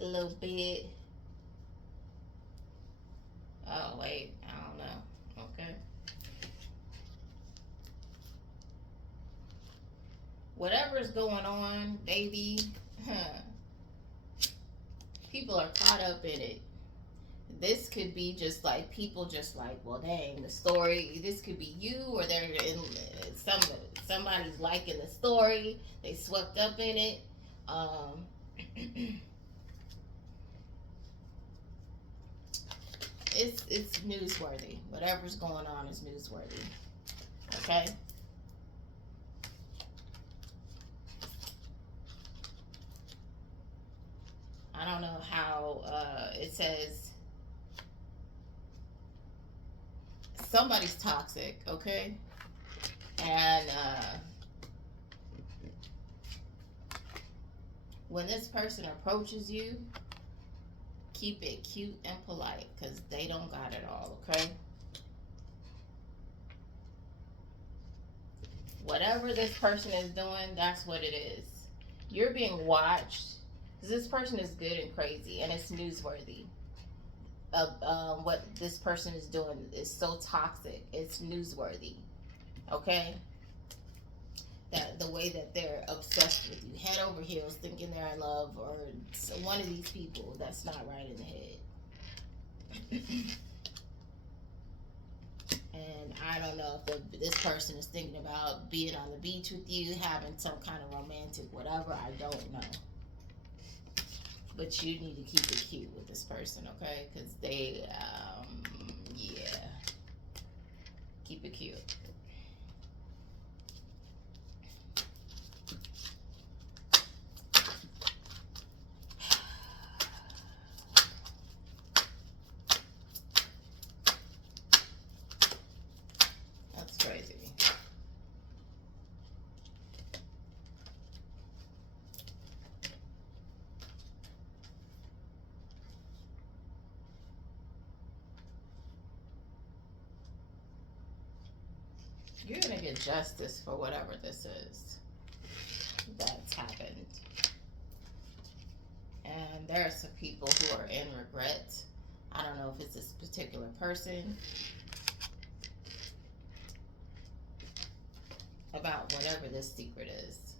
A little bit. Oh, wait. I don't know. Okay. Whatever's going on, baby, people are caught up in it. This could be just like people just like, well, dang, the story. This could be you, or they're in somebody's liking the story. They swept up in it. It's newsworthy. Whatever's going on is newsworthy. Okay. I don't know how it says somebody's toxic, okay? And when this person approaches you, keep it cute and polite because they don't got it all, okay? Whatever this person is doing, that's what it is. You're being watched. This person is good and crazy, and it's newsworthy. What this person is doing is so toxic. It's newsworthy. Okay? That the way that they're obsessed with you, head over heels, thinking they're in love, or one of these people that's not right in the head. And I don't know if this person is thinking about being on the beach with you, having some kind of romantic whatever. I don't know. But you need to keep it cute with this person, okay? Because they, yeah. Keep it cute. That's crazy. You're going to get justice for whatever this is that's happened. And there are some people who are in regret. I don't know if it's this particular person about whatever this secret is,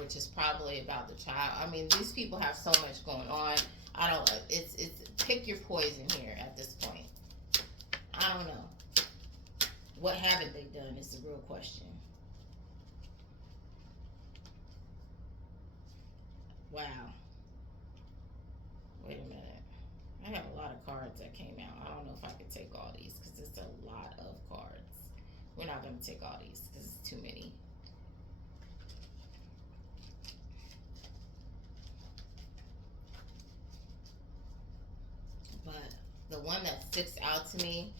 which is probably about the child. I mean, these people have so much going on. I don't. It's pick your poison here at this point. I don't know. What haven't they done is the real question. Wow. Wait a minute. I have a lot of cards that came out. I don't know if I could take all these because it's a lot of cards. We're not going to take all these because it's too many. But the one that sticks out to me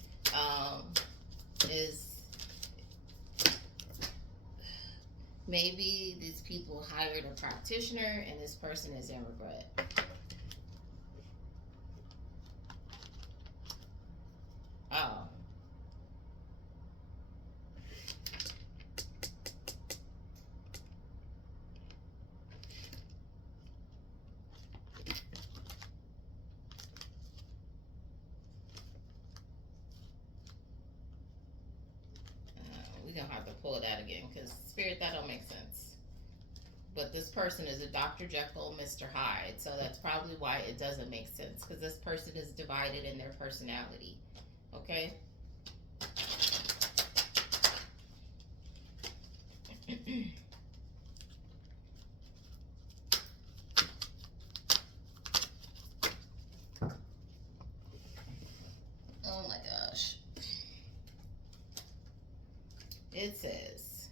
is maybe these people hired a practitioner and this person is in regret. Oh. We're going to have to pull that again because Spirit, that don't make sense. But this person is a Dr. Jekyll, Mr. Hyde. So that's probably why it doesn't make sense because this person is divided in their personality. Okay? Oh my gosh. It says,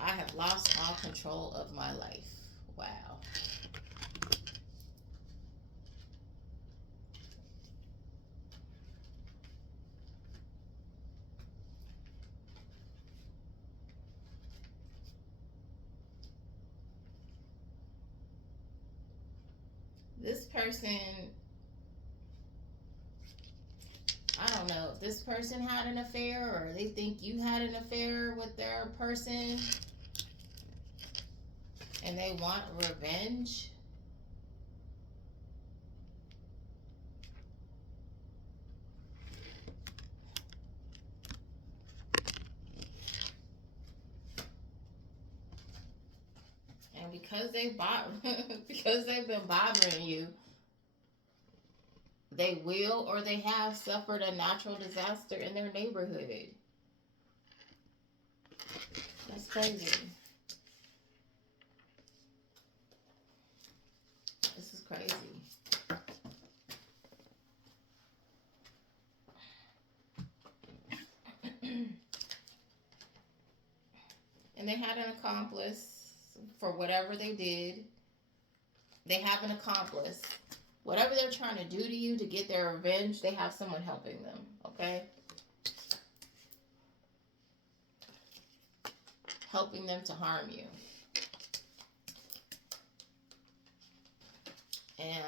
I have lost all control of my life. Wow. This person, I don't know if this person had an affair or they think you had an affair with their person. And they want revenge. And because because they've been bothering you, they will or they have suffered a natural disaster in their neighborhood. That's crazy. This is crazy. And they had an accomplice for whatever they did. They have an accomplice. Whatever they're trying to do to you to get their revenge, they have someone helping them, okay? Helping them to harm you. And,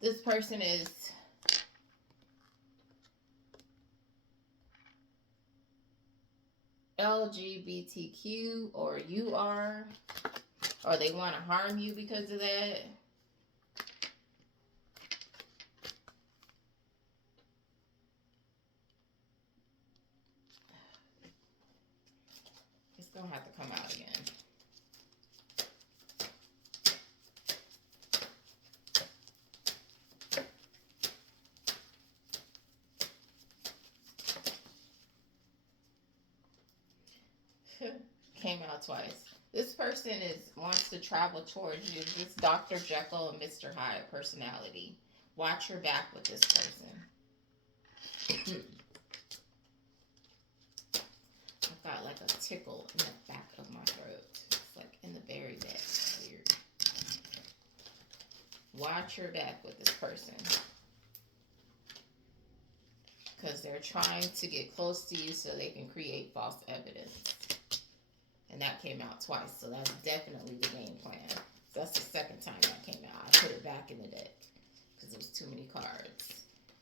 this person is LGBTQ, or you are, or they want to harm you because of that. It's going to have to come out again. Came out twice. This person wants to travel towards you. This Dr. Jekyll and Mr. Hyde personality. Watch your back with this person. I've got like a tickle in the back of my throat. It's like in the very back. Weird. Watch your back with this person. Because they're trying to get close to you so they can create false evidence. And that came out twice, so that's definitely the game plan. That's the second time that came out. I put it back in the deck because it was too many cards.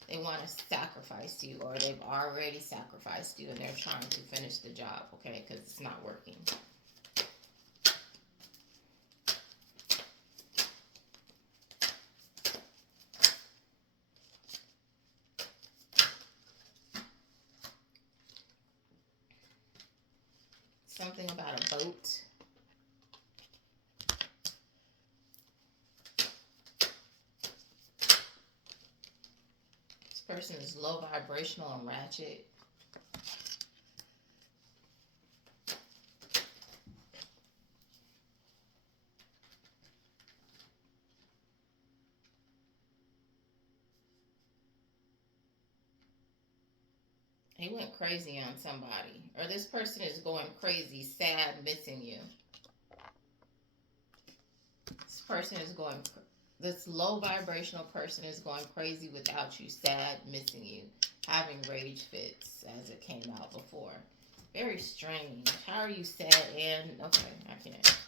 They want to sacrifice you, or they've already sacrificed you, and they're trying to finish the job, okay, because it's not working. Something about a boat. This person is low vibrational and ratchet. He went crazy on somebody. Or this person is going crazy, sad, missing you. This low vibrational person is going crazy without you, sad, missing you, having rage fits, as it came out before. Very strange. How are you sad and... Okay, I can't.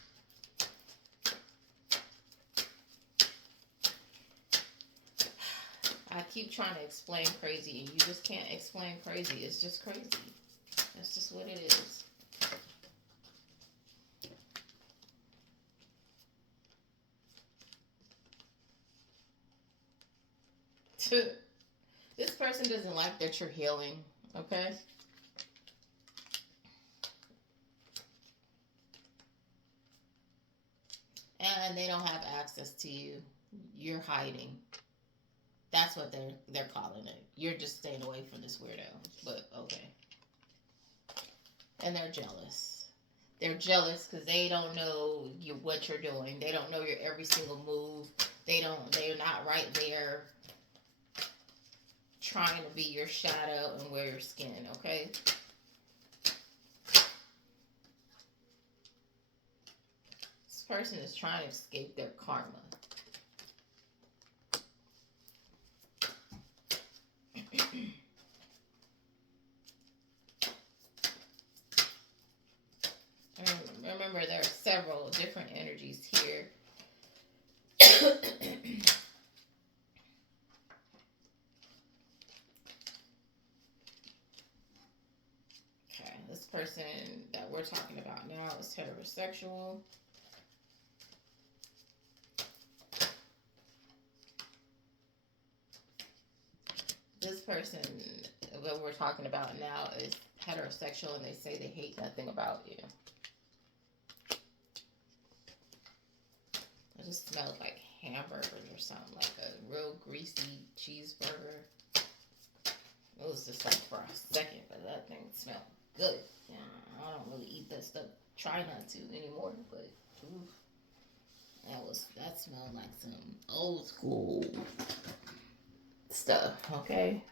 I keep trying to explain crazy, and you just can't explain crazy. It's just crazy. That's just what it is. This person doesn't like that you're healing, okay? And they don't have access to you. You're hiding. That's what they're calling it. You're just staying away from this weirdo. But okay. And they're jealous. They're jealous because they don't know what you're doing. They don't know your every single move. They're not right there trying to be your shadow and wear your skin, okay? This person is trying to escape their karma. Remember, they're several different energies here. Okay, this person that we're talking about now is heterosexual. This person that we're talking about now is heterosexual, and they say they hate nothing about you. It just smells like hamburgers or something, like a real greasy cheeseburger. It was just like for a second, but that thing smelled good. Yeah, I don't really eat that stuff. Try not to anymore, but oof, that smelled like some old school stuff. Okay.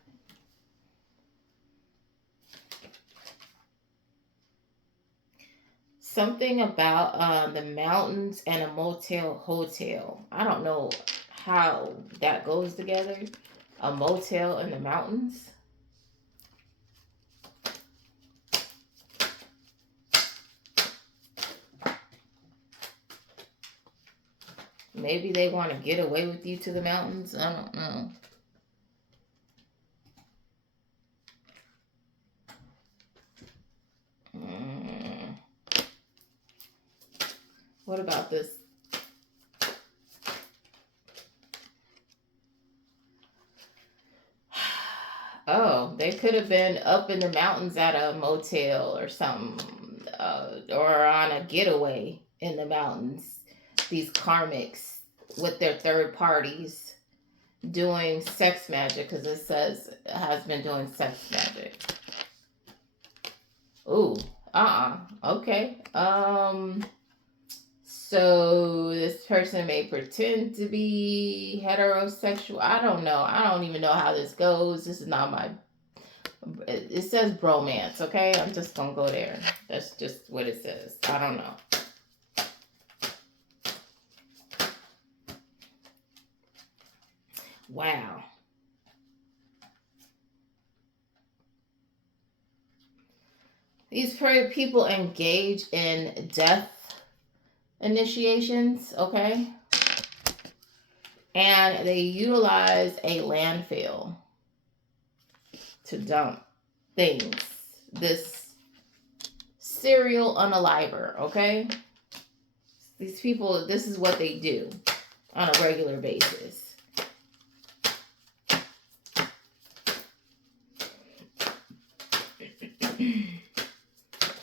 Something about the mountains and a motel hotel. I don't know how that goes together. A motel in the mountains. Maybe they want to get away with you to the mountains. I don't know. What about this? Oh, they could have been up in the mountains at a motel or something, or on a getaway in the mountains. These karmics with their third parties doing sex magic, because it says it has been doing sex magic. Ooh, okay. So this person may pretend to be heterosexual. I don't know. I don't even know how this goes. This is not my. It says bromance, okay? I'm just gonna go there. That's just what it says. I don't know. Wow. These people engage in death initiations, okay? And they utilize a landfill to dump things. This serial unaliver, okay? These people, this is what they do on a regular basis.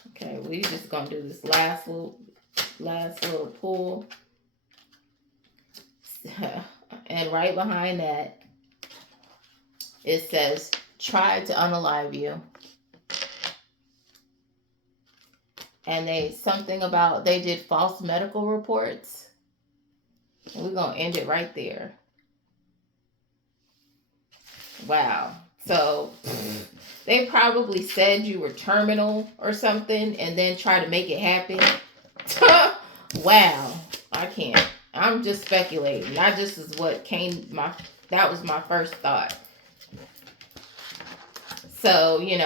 Okay, we just gonna do this last little pull. And right behind that, it says, try to unalive you. And they did false medical reports. And we're going to end it right there. Wow. So they probably said you were terminal or something and then try to make it happen. Wow. I can't. I'm just speculating. That just is what that was my first thought. So, they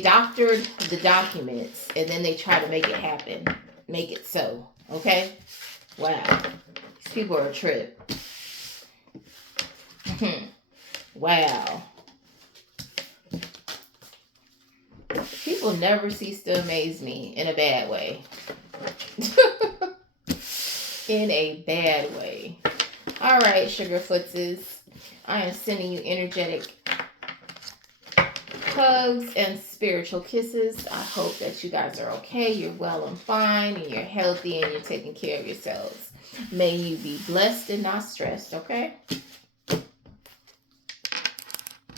doctored the documents and then they try to make it happen. Make it so. Okay? Wow. These people are a trip. Wow. People never cease to amaze me in a bad way. In a bad way. All right, Sugarfootses. I am sending you energetic hugs and spiritual kisses. I hope that you guys are okay. You're well and fine, and you're healthy, and you're taking care of yourselves. May you be blessed and not stressed, okay?